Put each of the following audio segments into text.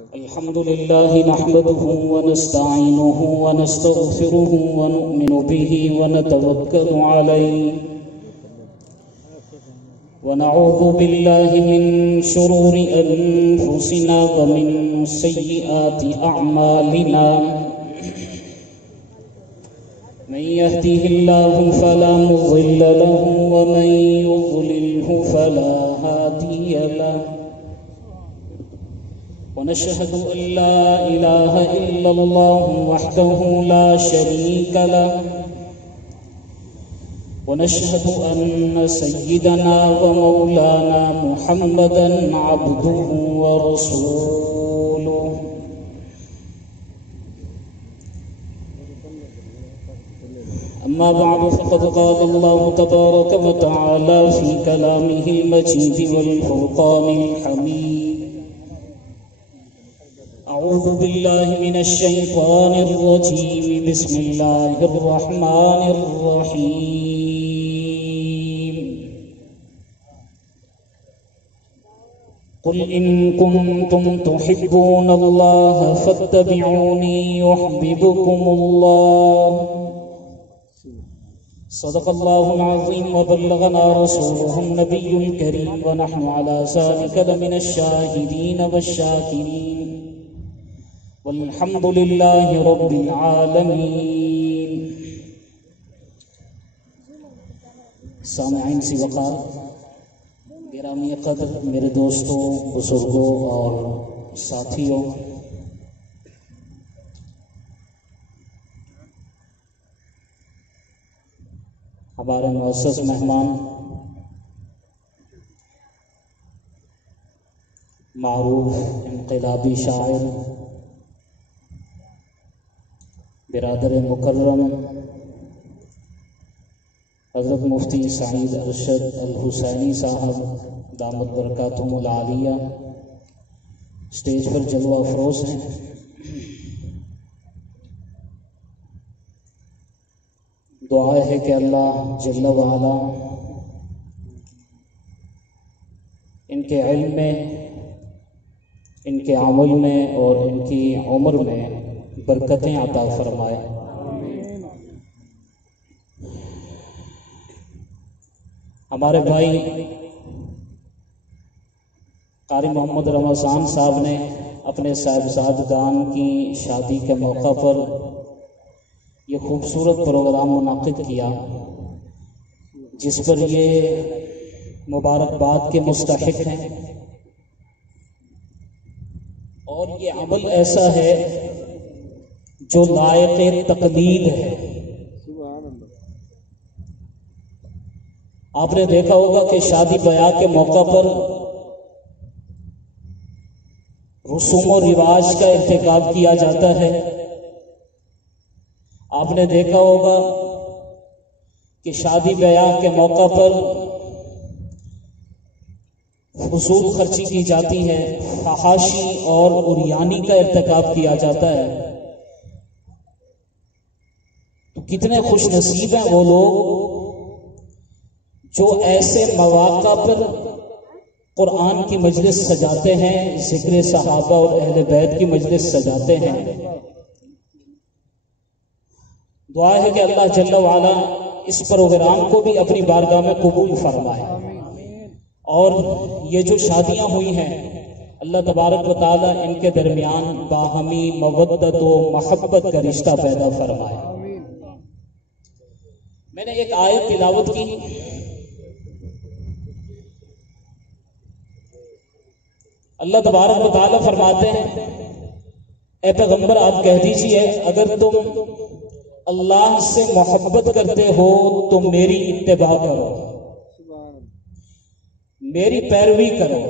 الحمد لله نحمده ونستعينه ونستغفره ونؤمن به ونتوكل عليه ونعوذ بالله من شرور أنفسنا ومن سيئات أعمالنا من يهده الله فلا مضل له ومن يضلله فلا هادي له ونشهد أن لا إله إلا الله وحده لا شريك له ونشهد أن سيدنا ومولانا محمدا عبده ورسوله أما بعد فقد قال الله تبارك وتعالى في كلامه المجيد والفرقان الحميد أعوذ بالله من الشيطان الرجيم بسم الله الرحمن الرحيم قل إن كنتم تحبون الله فاتبعوني يحببكم الله صدق الله العظيم وبلغنا رسوله النبي الكريم ونحن على ذلك لمن الشاهدين والشاكرين والحمد لله رب العالمين. سامعین سی وقار، گرامی قدر میرے دوستوں، بزرگوں اور ساتھیوں، ہمارے معزز مہمان، معروف انقلابی شاعر برادر مکرم حضرت مفتی سعید ارشد الحسینی صاحب دامت برکاتہم العالیہ اسٹیج پر جلوہ افروز ہیں. دعا ہے کہ اللہ جل وعلا ان کے علم میں، ان کے عمل میں اور ان کی عمر میں برکتیں عطا فرمائے. ہمارے بھائی قاری محمد رمضان صاحب نے اپنے صاحبزادگان کی شادی کے موقع پر یہ خوبصورت پروگرام منعقد کیا، جس پر یہ مبارکباد کے مستحق ہیں، اور یہ عمل ایسا ہے جو لائق تقلید ہے. آپ نے دیکھا ہوگا کہ شادی بیاہ کے موقع پر رسوم و رواج کا ارتکاب کیا جاتا ہے. آپ نے دیکھا ہوگا کہ شادی بیاہ کے موقع پر فضول خرچی کی جاتی ہے، فحاشی اور عریانی کا ارتکاب کیا جاتا ہے. تو کتنے خوش نصیب ہیں وہ لوگ جو ایسے مواقع پر قرآن کی مجلس سجاتے ہیں، ذکر صحابہ اور اہل بیت کی مجلس سجاتے ہیں. دعا ہے کہ اللہ جل وعلا اس پروگرام کو بھی اپنی بارگاہ میں قبول فرمائے، اور یہ جو شادیاں ہوئی ہیں اللہ تبارک و تعالی ان کے درمیان باہمی مودت و محبت کا رشتہ پیدا فرمائے. میں نے ایک آیت تلاوت کی، اللہ تبارک و تعالی فرماتے ہیں اے پیغمبر آپ کہہ دیجئے اگر تم اللہ سے محبت کرتے ہو تو میری اتباع کرو، میری پیروی کرو.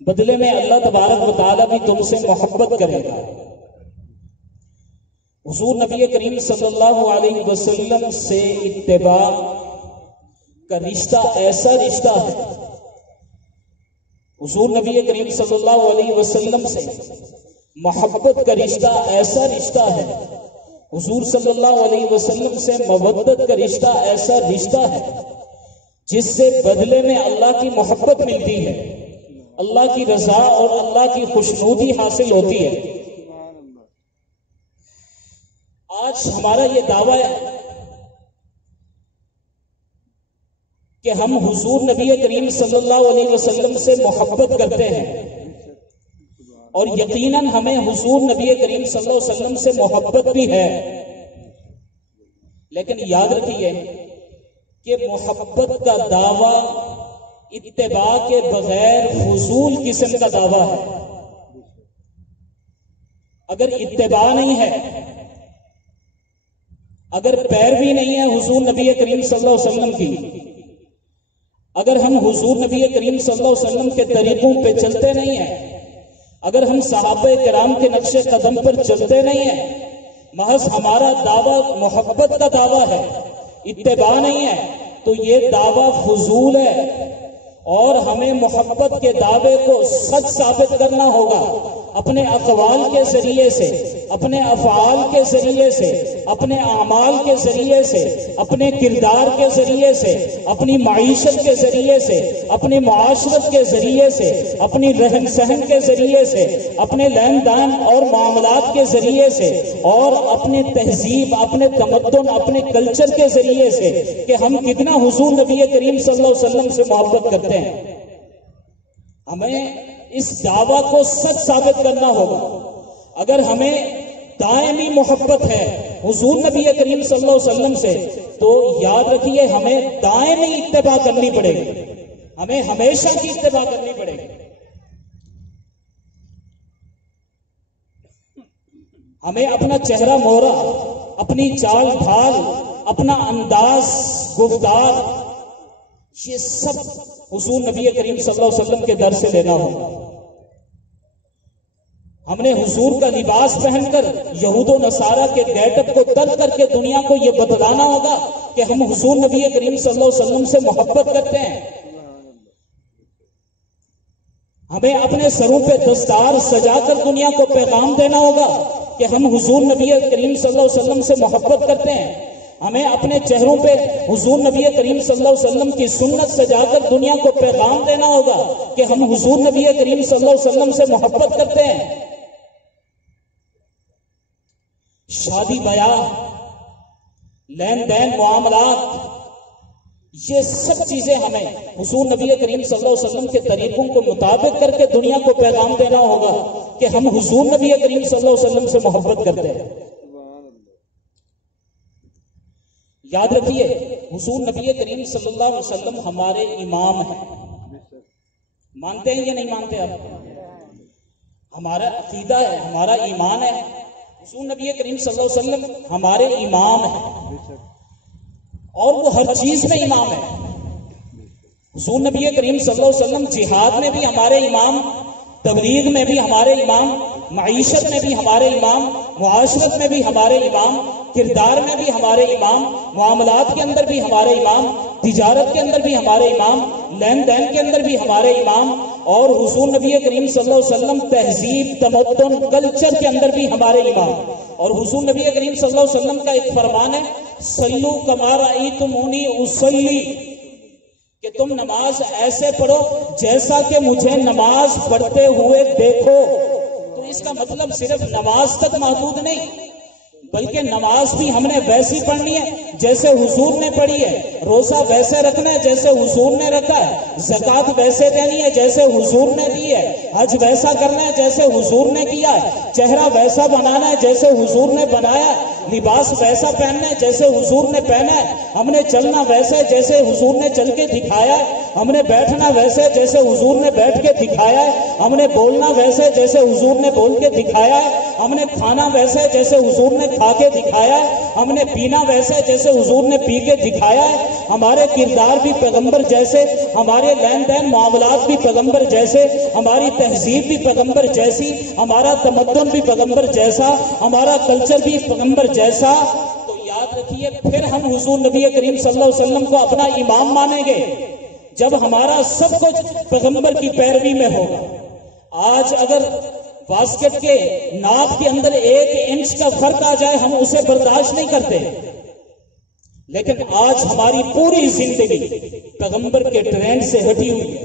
بدلے میں اللہ تبارک و تعالی بھی تم سے محبت کرے گا. حضور نبی کریم صلی اللہ علیہ وسلم سے اتباع کا رشتہ ایسا رشتہ ہے، حضور نبی کریم صلی اللہ علیہ وسلم سے محبت کا رشتہ ایسا رشتہ ہے، حضور صلی اللہ علیہ وسلم سے مودت کا رشتہ ایسا رشتہ ہے جس سے بدلے میں اللہ کی محبت ملتی ہے. اللہ کی رضا اور اللہ کی خوشنودی حاصل ہوتی ہے۔ آج ہمارا یہ دعویٰ ہے کہ ہم حضور نبی کریم صلی اللہ علیہ وسلم سے محبت کرتے ہیں، اور یقیناً ہمیں حضور نبی کریم صلی اللہ علیہ وسلم سے محبت بھی ہے، لیکن یاد رکھیے کہ محبت کا دعویٰ اتباع کے بغیر فضول قسم کا دعویٰ ہے۔ اگر اتباع نہیں ہے، اگر پیروی نہیں ہے حضور نبی کریم صلی اللہ علیہ وسلم کی، اگر ہم حضور نبی کریم صلی اللہ علیہ وسلم کے طریقوں پہ چلتے نہیں ہیں، اگر ہم صحابہ کرام کے نقش قدم پر چلتے نہیں ہیں، محض ہمارا دعویٰ محبت کا دعویٰ ہے، اتباع نہیں ہے، تو یہ دعویٰ فضول ہے، اور ہمیں محبت کے دعوے کو سچ ثابت کرنا ہوگا اپنے اقوال کے ذریعے سے، اپنے افعال کے ذریعے سے، اپنے اعمال کے ذریعے سے، اپنے کردار کے ذریعے سے، اپنی معیشت کے ذریعے سے، اپنی معاشرت کے ذریعے سے، اپنی رہن سہن کے ذریعے سے، اپنے لین دین اور معاملات کے ذریعے سے، اور اپنے تہذیب، اپنے تمدن، اپنے کلچر کے ذریعے سے کہ ہم کتنا حضور نبی کریم صلی اللہ علیہ وسلم سے محبت کرتے ہیں۔ ہمیں اس دعویٰ کو سچ ثابت کرنا ہوگا۔ اگر ہمیں دائمی محبت ہے حضور نبی کریم صلی اللہ علیہ وسلم سے، تو یاد رکھیے ہمیں دائمی اتباع کرنی پڑے گی، ہمیں ہمیشہ کی اتباع کرنی پڑے گی۔ ہمیں اپنا چہرہ مہرا، اپنی چال ڈھال، اپنا انداز گفتار، یہ سب حضور نبی کریم صلی اللہ علیہ وسلم کے در سے لینا ہوگا۔ ہم نے حضور کا لباس پہن کر یہود و نصارہ کے گیٹ اپ کو ترک کر کے دنیا کو یہ بتلانا ہوگا کہ ہم حضور نبی کریم صلی اللہ علیہ وسلم سے محبت کرتے ہیں۔ ہمیں اپنے سروں پہ دستار سجا کر دنیا کو پیغام دینا ہوگا کہ ہم حضور نبی کریم صلی اللہ علیہ وسلم سے محبت کرتے ہیں۔ ہمیں اپنے چہروں پہ حضور نبی کریم صلی اللہ علیہ وسلم کی سنت سجا کر دنیا کو پیغام دینا ہوگا کہ ہم حضور نبی کریم صلی اللہ علیہ وسلم سے محبت کرتے ہیں۔ شادی بیاہ، لین دین، معاملات، یہ سب چیزیں ہمیں حضور نبی کریم صلی اللہ علیہ وسلم کے طریقوں کو مطابق کر کے دنیا کو پیغام دینا ہوگا کہ ہم حضور نبی کریم صلی اللہ علیہ وسلم سے محبت کرتے ہیں۔ یاد رکھیے حضور نبی کریم صلی اللہ علیہ وسلم ہمارے امام ہیں۔ مانتے ہیں یا نہیں مانتے آپ؟ ہمارا عقیدہ ہے، ہمارا ایمان ہے، حضور نبی کریم صلی اللہ علیہ وسلم ہمارے امام ہیں، اور وہ ہر چیز میں امام ہے۔ حضور نبی کریم صلی اللہ علیہ وسلم جہاد میں بھی ہمارے امام، تبلیغ میں بھی ہمارے امام، معیشت میں بھی ہمارے امام، معاشرت میں بھی ہمارے امام، کردار میں بھی ہمارے امام، معاملات کے اندر بھی ہمارے امام، تجارت کے اندر بھی ہمارے امام، لین دین کے اندر بھی ہمارے امام، اور حضور نبی کریم صلی اللہ علیہ وسلم تہذیب، تمدن، کلچر کے اندر بھی ہمارے امام۔ اور حضور نبی کریم صلی اللہ علیہ وسلم کا ایک فرمان ہے، صلو کما رأیتمونی اصلی، کہ تم نماز ایسے پڑھو جیسا کہ مجھے نماز پڑھتے ہوئے دیکھو۔ تو اس کا مطلب صرف نماز تک محدود نہیں، بلکہ نماز بھی ہم نے ویسی پڑھنی ہے جیسے حضور نے پڑھی ہے، روزہ ویسے رکھنا ہے جیسے حضور نے رکھا ہے، زکوٰۃ ویسے دینی ہے جیسے حضور نے دی ہے، حج ویسا کرنا ہے جیسے حضور نے کیا ہے، چہرہ ویسا بنانا ہے جیسے حضور نے بنایا ہے، لباس ویسا پہننا ہے جیسے حضور نے پہنا ہے، ہم نے چلنا ویسے جیسے حضور نے چل کے دکھایا ہے، ہم نے بیٹھنا ویسے جیسے حضور نے بیٹھ کے دکھایا ہے، ہم نے بولنا ویسے جیسے حضور نے بول کے دکھایا ہے، ہم نے کھانا ویسے جیسے حضور نے کھا کے دکھایا ہے، ہم نے پینا ویسے جیسے حضور نے پی کے دکھایا ہے، ہمارے کردار بھی پیغمبر جیسے، ہمارے لین دین معاملات بھی پیغمبر جیسے، ہماری تہذیب بھی پیغمبر جیسی، ہمارا تمدن بھی پیغمبر جیسا، ہمارا کلچر بھی پیغمبر جیسا۔ تو یاد رکھیے پھر ہم حضور نبی کریم صلی اللہ علیہ وسلم کو اپنا امام مانیں گے جب ہمارا سب کچھ پیغمبر کی پیروی میں ہوگا۔ آج اگر باسکٹ کے ناپ کے اندر 1 انچ کا فرق آ جائے ہم اسے برداشت نہیں کرتے، لیکن آج ہماری پوری زندگی پیغمبر کے ٹرینڈ سے ہٹی ہوئی ہے،